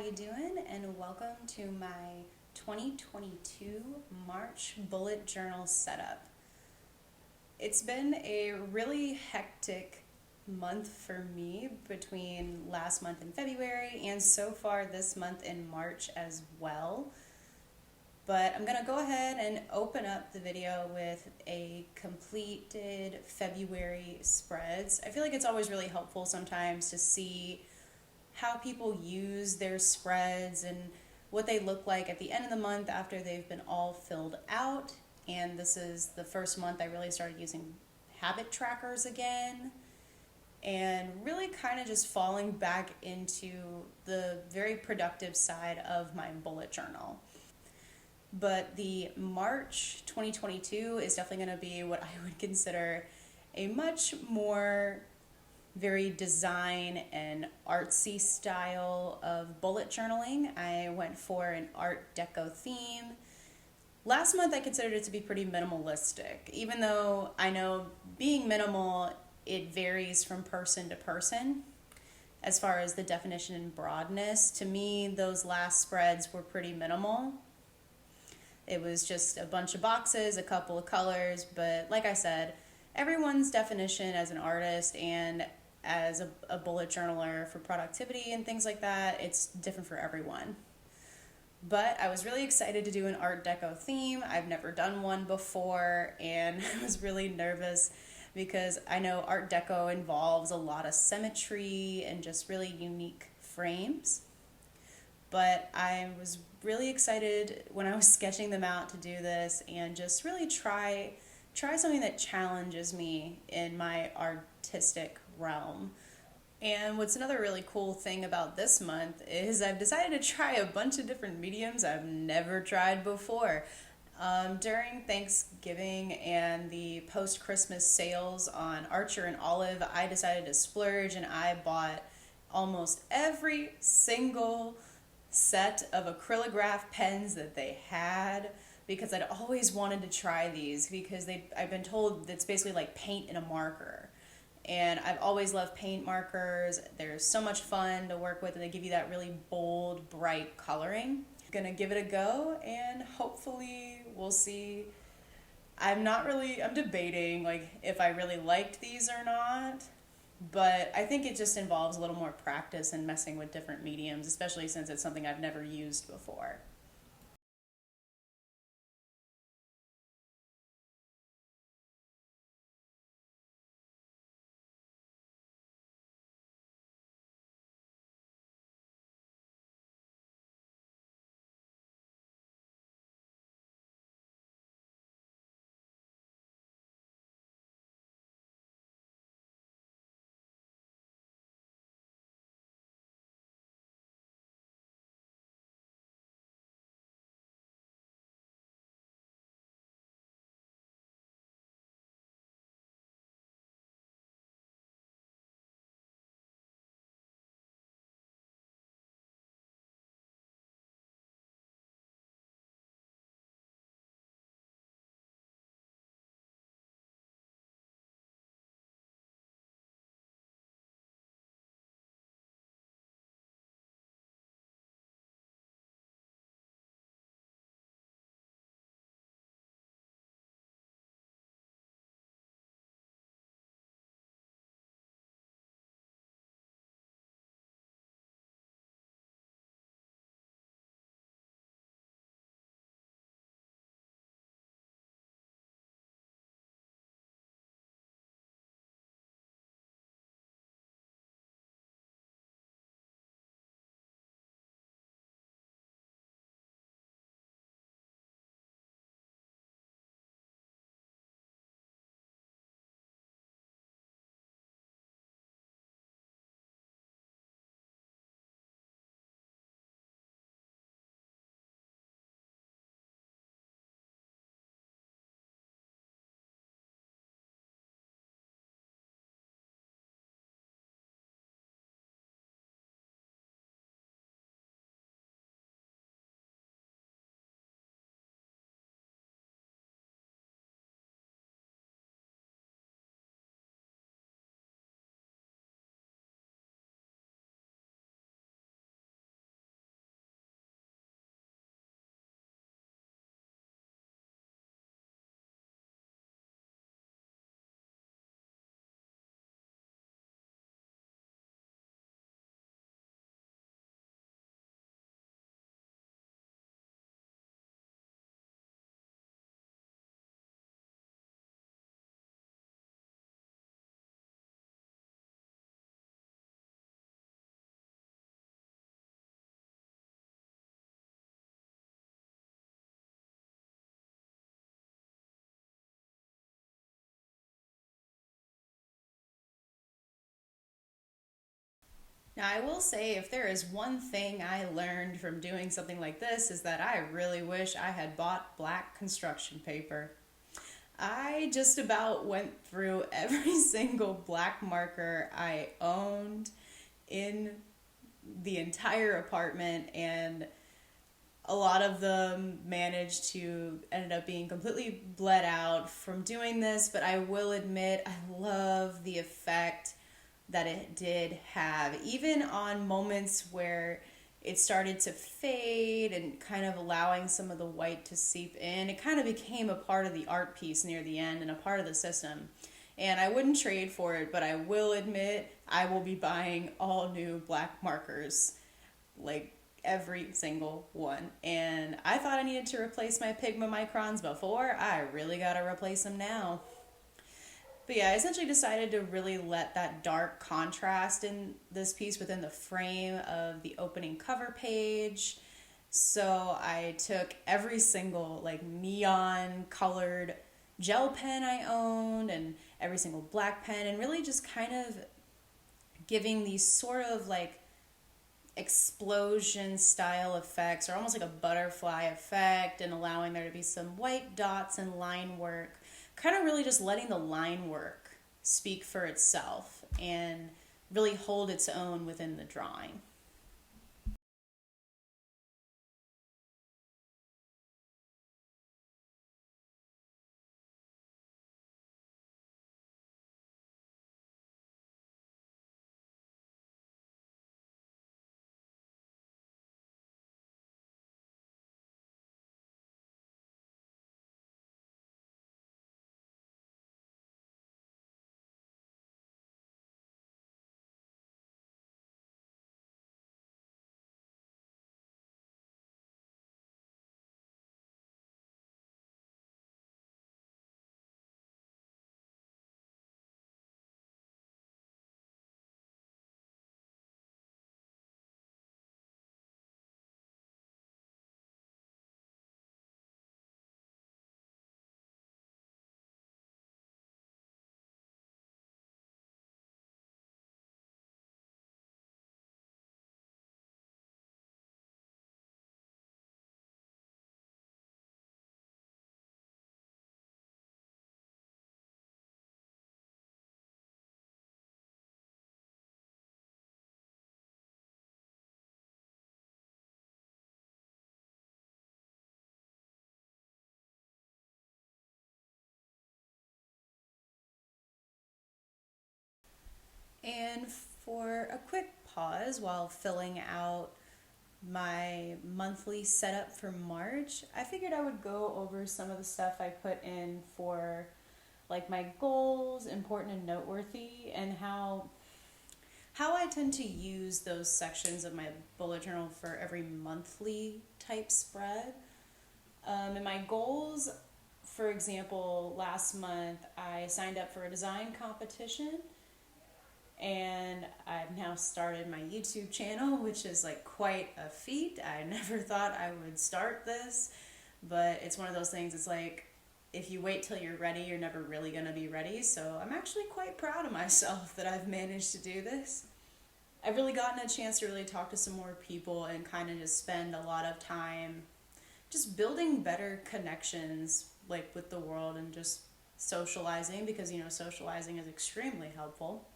you doing? And welcome to my 2022 March bullet journal setup. It's been a really hectic month for me between last month in February and so far this month in March as well. But I'm gonna go ahead and open up the video with a completed February spreads. I feel like it's always really helpful sometimes to see how people use their spreads and what they look like at the end of the month after they've been all filled out. And this is the first month I really started using habit trackers again and really kind of just falling back into the very productive side of my bullet journal. But the March 2022 is definitely going to be what I would consider a much more very design and artsy style of bullet journaling. I went for an Art Deco theme. Last month I considered it to be pretty minimalistic, even though I know being minimal, it varies from person to person as far as the definition and broadness. To me, those last spreads were pretty minimal. It was just a bunch of boxes, a couple of colors, but like I said, everyone's definition as an artist and as a bullet journaler for productivity and things like that, it's different for everyone. But I was really excited to do an Art Deco theme. I've never done one before, and I was really nervous because I know Art Deco involves a lot of symmetry and just really unique frames. But I was really excited when I was sketching them out to do this and just really try something that challenges me in my artistic realm. And what's another really cool thing about this month is I've decided to try a bunch of different mediums I've never tried before. During Thanksgiving and the post-Christmas sales on Archer and Olive, I decided to splurge and I bought almost every single set of acrylograph pens that they had because I'd always wanted to try these because I've been told it's basically like paint in a marker. And I've always loved paint markers. They're so much fun to work with and they give you that really bold, bright coloring. Gonna give it a go and hopefully we'll see. I'm debating like if I really liked these or not. But I think it just involves a little more practice and messing with different mediums, especially since it's something I've never used before. Now, I will say, if there is one thing I learned from doing something like this, is that I really wish I had bought black construction paper. I just about went through every single black marker I owned in the entire apartment, and a lot of them managed to ended up being completely bled out from doing this, but I will admit I love the effect that it did have, even on moments where it started to fade and kind of allowing some of the white to seep in. It kind of became a part of the art piece near the end and a part of the system. And I wouldn't trade for it, but I will admit I will be buying all new black markers, like every single one. And I thought I needed to replace my Pigma microns before. I really gotta replace them now. But yeah, I essentially decided to really let that dark contrast in this piece within the frame of the opening cover page. So I took every single like neon colored gel pen I owned and every single black pen, and really just kind of giving these sort of like explosion style effects, or almost like a butterfly effect, and allowing there to be some white dots and line work, kind of really just letting the line work speak for itself and really hold its own within the drawing. And for a quick pause while filling out my monthly setup for March, I figured I would go over some of the stuff I put in for like my goals, important and noteworthy, and how I tend to use those sections of my bullet journal for every monthly type spread. And my goals, for example, last month I signed up for a design competition, and I've now started my YouTube channel, which is like quite a feat. I never thought I would start this, but it's one of those things, it's like if you wait till you're ready, you're never really going to be ready. So I'm actually quite proud of myself that I've managed to do this. I've really gotten a chance to really talk to some more people and kind of just spend a lot of time just building better connections like with the world and just socializing, because socializing is extremely helpful.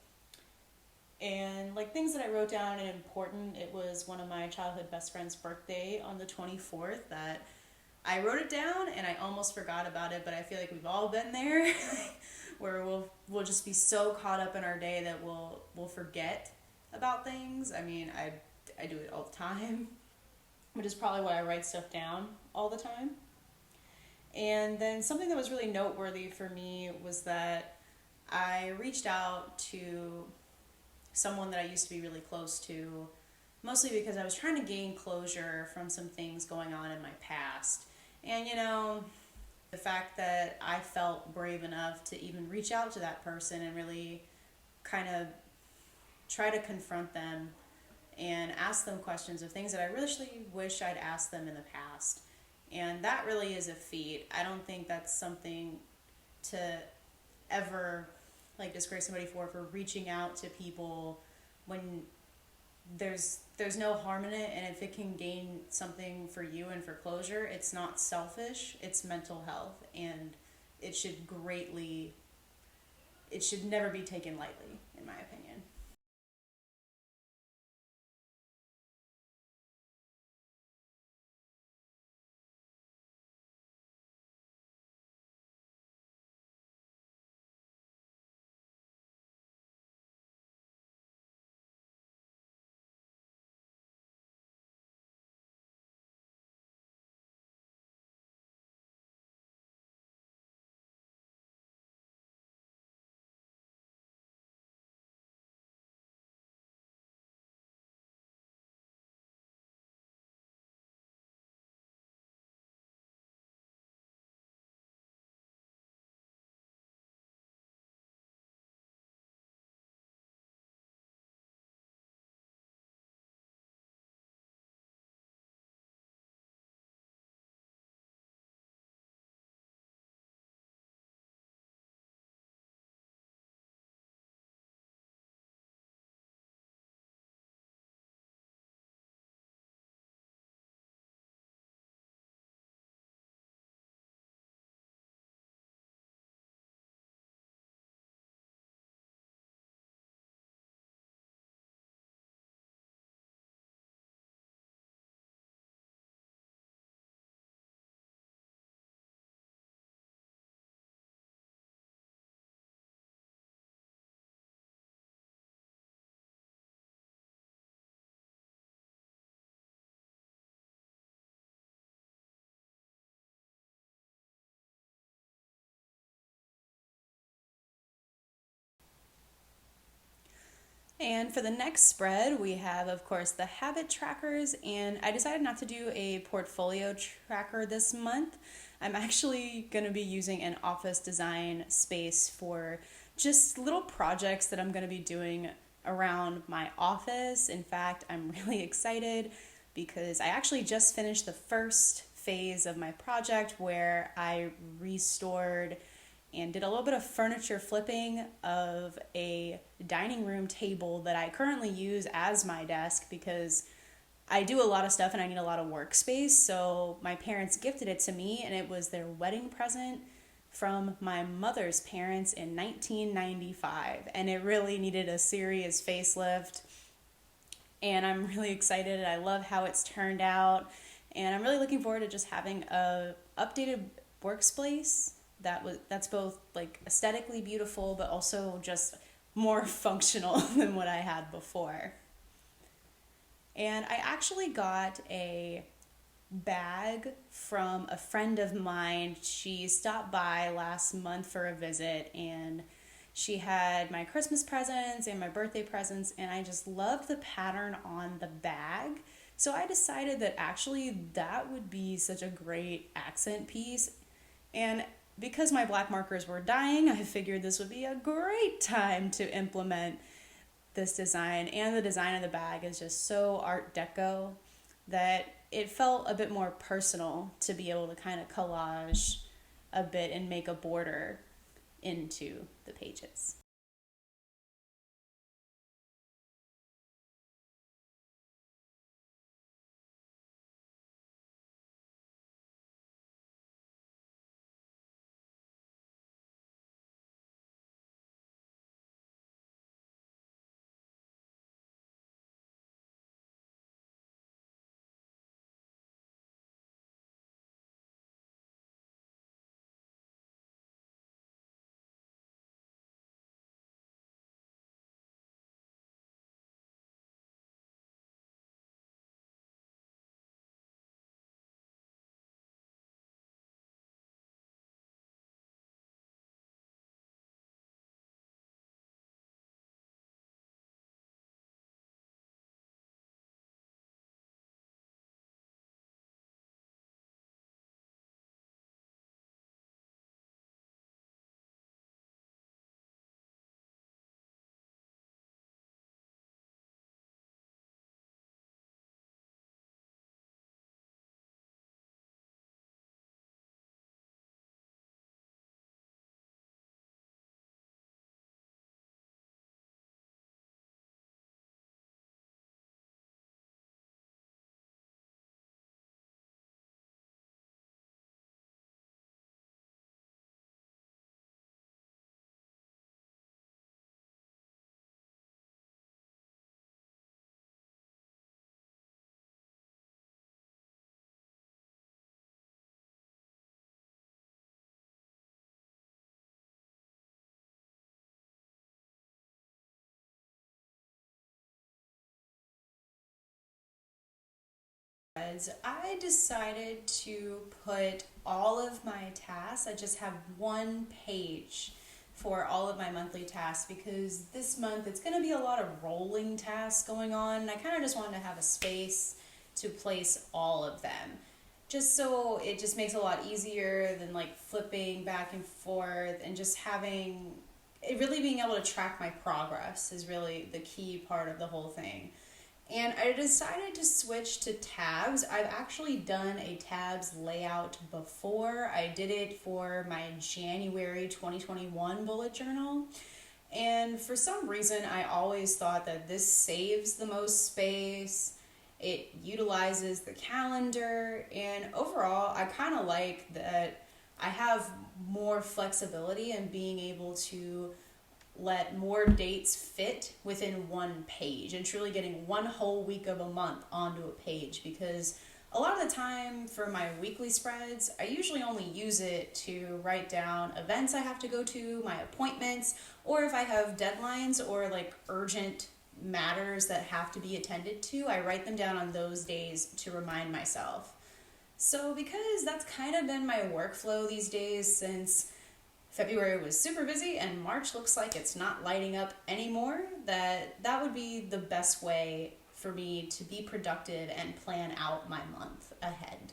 And like things that I wrote down and important, it was one of my childhood best friend's birthday on the 24th that I wrote it down and I almost forgot about it, but I feel like we've all been there where we'll just be so caught up in our day that we'll forget about things. I mean, I do it all the time, which is probably why I write stuff down all the time. And then something that was really noteworthy for me was that I reached out to someone that I used to be really close to, mostly because I was trying to gain closure from some things going on in my past. And the fact that I felt brave enough to even reach out to that person and really kind of try to confront them and ask them questions of things that I really wish I'd asked them in the past. And that really is a feat. I don't think that's something to ever like disgrace somebody for reaching out to people when there's no harm in it, and if it can gain something for you and for closure, it's not selfish, it's mental health, and it should greatly it should never be taken lightly, in my opinion. And for the next spread, we have, of course, the habit trackers. And I decided not to do a portfolio tracker this month. I'm actually going to be using an office design space for just little projects that I'm going to be doing around my office. In fact, I'm really excited because I actually just finished the first phase of my project where I restored and did a little bit of furniture flipping of a dining room table that I currently use as my desk because I do a lot of stuff and I need a lot of workspace. So my parents gifted it to me, and it was their wedding present from my mother's parents in 1995. And it really needed a serious facelift. And I'm really excited. I love how it's turned out. And I'm really looking forward to just having a updated workspace that's both like aesthetically beautiful but also just more functional than what I had before. And I actually got a bag from a friend of mine. She stopped by last month for a visit, and she had my Christmas presents and my birthday presents, and I just loved the pattern on the bag. So I decided that actually that would be such a great accent piece. And because my black markers were dying, I figured this would be a great time to implement this design. And the design of the bag is just so Art Deco that it felt a bit more personal to be able to kind of collage a bit and make a border into the pages. spreads, I decided to put all of my tasks, I just have one page for all of my monthly tasks because this month it's going to be a lot of rolling tasks going on. And I kind of just wanted to have a space to place all of them. Just so it just makes it a lot easier than like flipping back and forth and just having it really being able to track my progress is really the key part of the whole thing. And I decided to switch to tabs. I've actually done a tabs layout before. I did it for my January 2021 bullet journal. And for some reason, I always thought that this saves the most space. It utilizes the calendar. And overall, I kind of like that I have more flexibility in being able to let more dates fit within one page and truly getting one whole week of a month onto a page because a lot of the time for my weekly spreads, I usually only use it to write down events I have to go to, my appointments, or if I have deadlines or like urgent matters that have to be attended to, I write them down on those days to remind myself. So because that's kind of been my workflow these days since February was super busy and March looks like it's not lighting up anymore, that would be the best way for me to be productive and plan out my month ahead.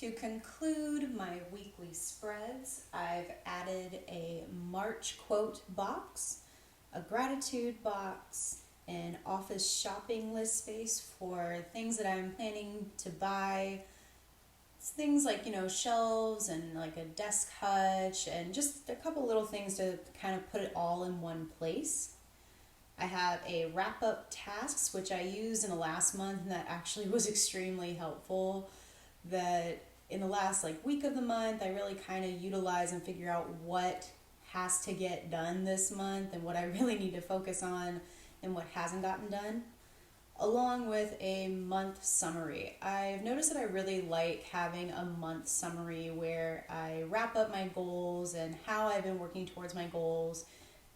To conclude my weekly spreads, I've added a March quote box, a gratitude box, an office shopping list space for things that I'm planning to buy. It's things like, shelves and like a desk hutch and just a couple little things to kind of put it all in one place. I have a wrap up tasks, which I used in the last month, and that actually was extremely helpful. That in the last like week of the month, I really kind of utilize and figure out what has to get done this month and what I really need to focus on and what hasn't gotten done, along with a month summary. I've noticed that I really like having a month summary where I wrap up my goals and how I've been working towards my goals,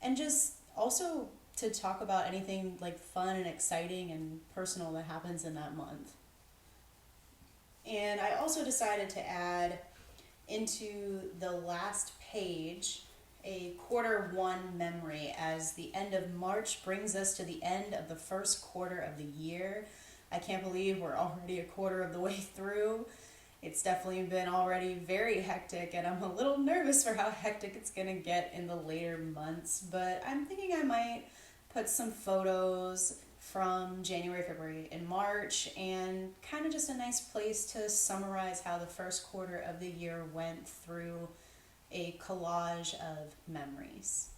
and just also to talk about anything like fun and exciting and personal that happens in that month. And I also decided to add into the last page a quarter one memory, as the end of March brings us to the end of the first quarter of the year. I can't believe we're already a quarter of the way through. It's definitely been already very hectic, and I'm a little nervous for how hectic it's going to get in the later months. But I'm thinking I might put some photos from January, February, and March, and kind of just a nice place to summarize how the first quarter of the year went through a collage of memories.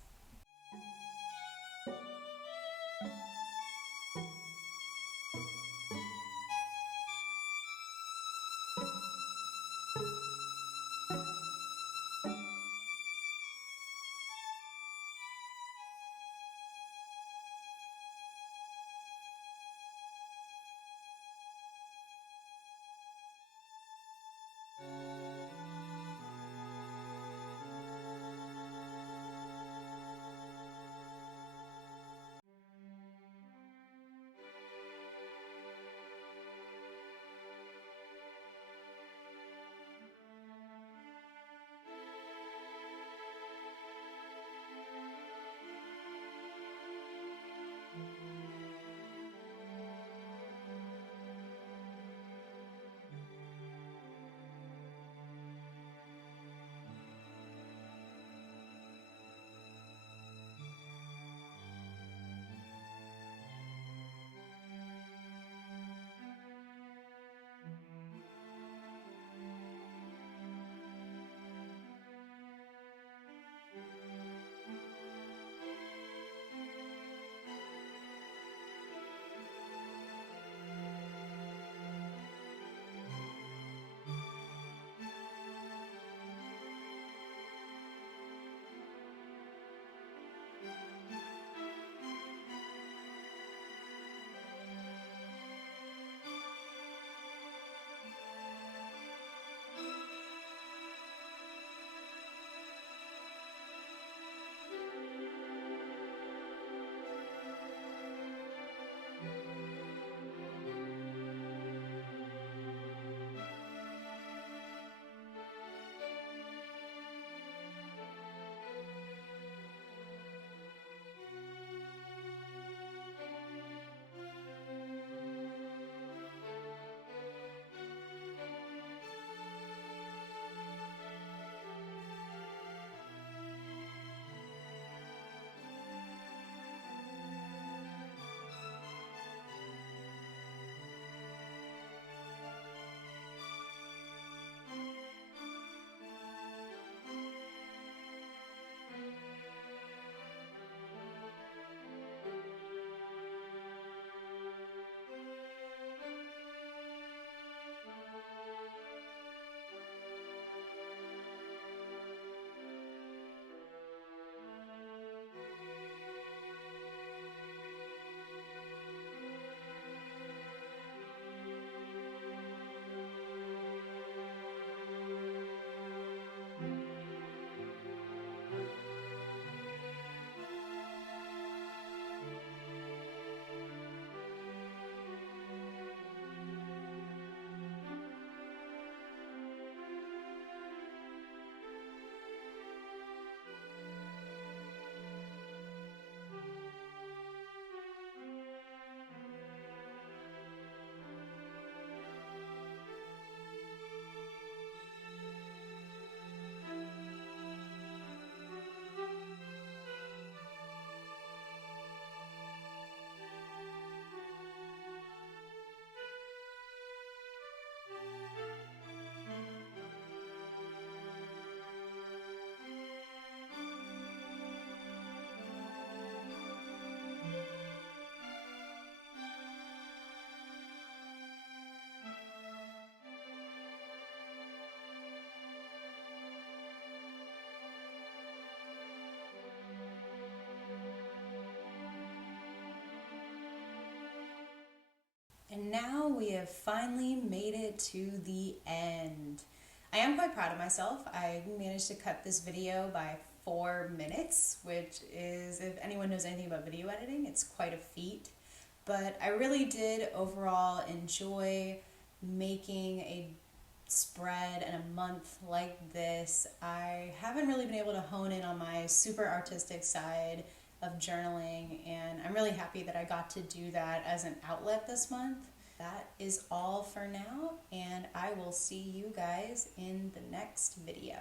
And now we have finally made it to the end. I am quite proud of myself. I managed to cut this video by 4 minutes, which is, if anyone knows anything about video editing, it's quite a feat. But I really did overall enjoy making a spread in a month like this. I haven't really been able to hone in on my super artistic side of journaling, and I'm really happy that I got to do that as an outlet this month. That is all for now, and I will see you guys in the next video.